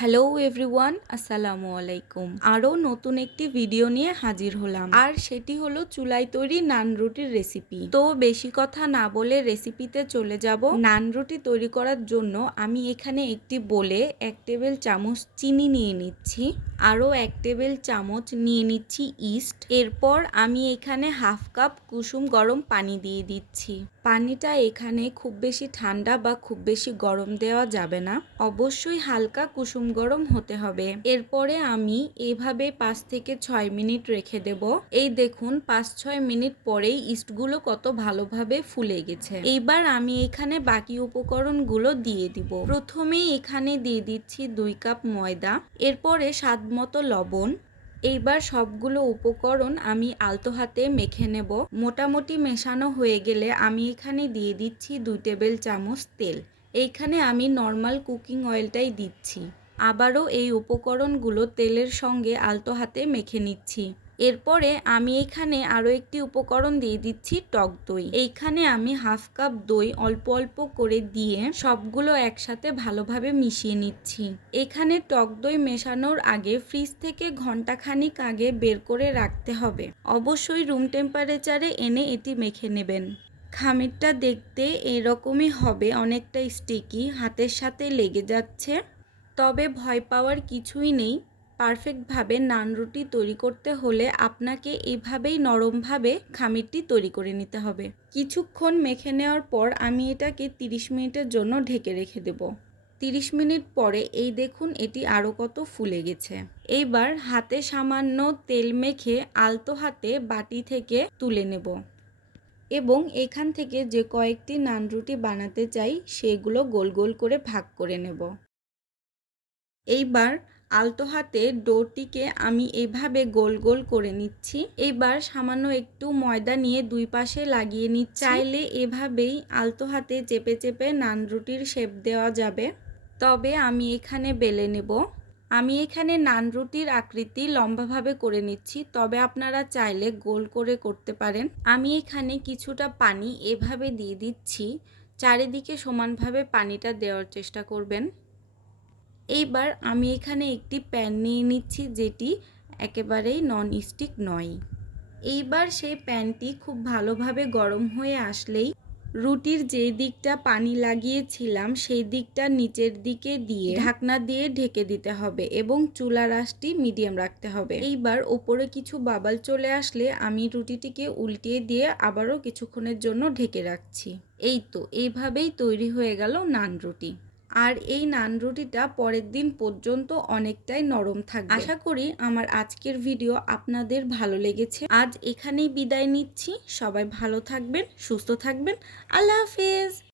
Hello everyone আসসালামু আলাইকুম। আরও নতুন একটি ভিডিও নিয়ে হাজির হলাম। আর সেটি হলো চুলাই তৈরি নান রুটির রেসিপি তো বেশি কথা না বলে রেসিপিতে চলে যাব। নান রুটি তৈরি করার জন্য আমি এখানে একটি বলে এক টেবিল চামচ চিনি নিয়ে নিচ্ছি। আরও এক টেবিল চামচ নিয়ে নিচ্ছি ইস্ট। এরপর আমি এখানে হাফ কাপ কুসুম গরম পানি দিয়ে দিচ্ছি। পানিটা এখানে খুব বেশি ঠান্ডা বা খুব বেশি গরম দেওয়া যাবে না। অবশ্যই হালকা কুসুম গরম হতে হবে। এরপরে আমি এভাবে পাঁচ থেকে ছয় মিনিট রেখে দেব। এই দেখুন, পাঁচ ছয় মিনিট পরেই ইস্টগুলো কত ভালোভাবে ফুলে গেছে। এইবার আমি এখানে বাকি উপকরণগুলো দিয়ে দিব। প্রথমেই এখানে দিয়ে দিচ্ছি দুই কাপ ময়দা। এরপরে স্বাদ মতো লবণ। এইবার সবগুলো উপকরণ আমি আলতো হাতে মেখে নেব। মোটামুটি মেশানো হয়ে গেলে আমি এখানে দিয়ে দিচ্ছি দুই টেবিল চামচ তেল। এইখানে আমি নর্মাল কুকিং অয়েলটাই দিচ্ছি। আবারও এই উপকরণগুলো তেলের সঙ্গে আলতো হাতে মেখে নিচ্ছি। এরপরে আমি এখানে আরও একটি উপকরণ দিয়ে দিচ্ছি টক দই। এইখানে আমি হাফ কাপ দই অল্প অল্প করে দিয়ে সবগুলো একসাথে ভালোভাবে মিশিয়ে নিচ্ছি। এখানে টক দই মেশানোর আগে ফ্রিজ থেকে ঘন্টাখানিক আগে বের করে রাখতে হবে। অবশ্যই রুম টেম্পারেচারে এনে এটি মেখে নেবেন। খামিরটা দেখতে এরকমই হবে, অনেকটা স্টিকি হাতের সাথে লেগে যাচ্ছে। তবে ভয় পাওয়ার কিছুই নেই। পারফেক্টভাবে নান রুটি তৈরি করতে হলে আপনাকে এইভাবেই নরমভাবে খামিরটি তৈরি করে নিতে হবে। কিছুক্ষণ মেখে নেওয়ার পর আমি এটাকে 30 মিনিটের জন্য ঢেকে রেখে দেব। 30 মিনিট পরে এই দেখুন এটি আরও কত ফুলে গেছে। এইবার হাতে সামান্য তেল মেখে আলতো হাতে বাটি থেকে তুলে নেব। এবং এখান থেকে যে কয়েকটি নান রুটি বানাতে চাই সেগুলো গোল গোল করে ভাগ করে নেব। এইবার আলতো হাতে ডোটিকে আমি এভাবে গোল গোল করে নিচ্ছি। এইবার সামান্য একটু ময়দা নিয়ে দুই পাশে লাগিয়ে নিচ্ছি। চাইলে এভাবেই আলতো হাতে চেপে চেপে নান রুটির শেপ দেওয়া যাবে। তবে আমি এখানে বেলে নেব। আমি এখানে নান রুটির আকৃতি লম্বাভাবে করে নিচ্ছি। তবে আপনারা চাইলে গোল করে করতে পারেন। আমি এখানে কিছুটা পানি এভাবে দিয়ে দিচ্ছি। চারিদিকে সমানভাবে পানিটা দেওয়ার চেষ্টা করবেন। এইবার আমি এখানে একটি প্যান নিয়ে নিচ্ছি, যেটি একেবারেই নন স্টিক নয়। এইবার সেই প্যানটি খুব ভালোভাবে গরম হয়ে আসলেই রুটির যে দিকটা পানি লাগিয়েছিলাম, সেই দিকটা নিচের দিকে দিয়ে ঢাকনা দিয়ে ঢেকে দিতে হবে এবং চুলা রাসটি মিডিয়াম রাখতে হবে। এইবার ওপরে কিছু বাবাল চলে আসলে আমি রুটিটিকে উল্টিয়ে দিয়ে আবারও কিছুক্ষণের জন্য ঢেকে রাখছি। এই তো, এইভাবেই তৈরি হয়ে গেল নান রুটি। আর এই নান রুটিটা পরের দিন পর্যন্ত অনেকটাই নরম থাকবে। আশা করি আমার আজকের ভিডিও আপনাদের ভালো লেগেছে। আজ এখানেই বিদায় নিচ্ছি। সবাই ভালো থাকবেন, সুস্থ থাকবেন। আল্লাহ হাফেজ।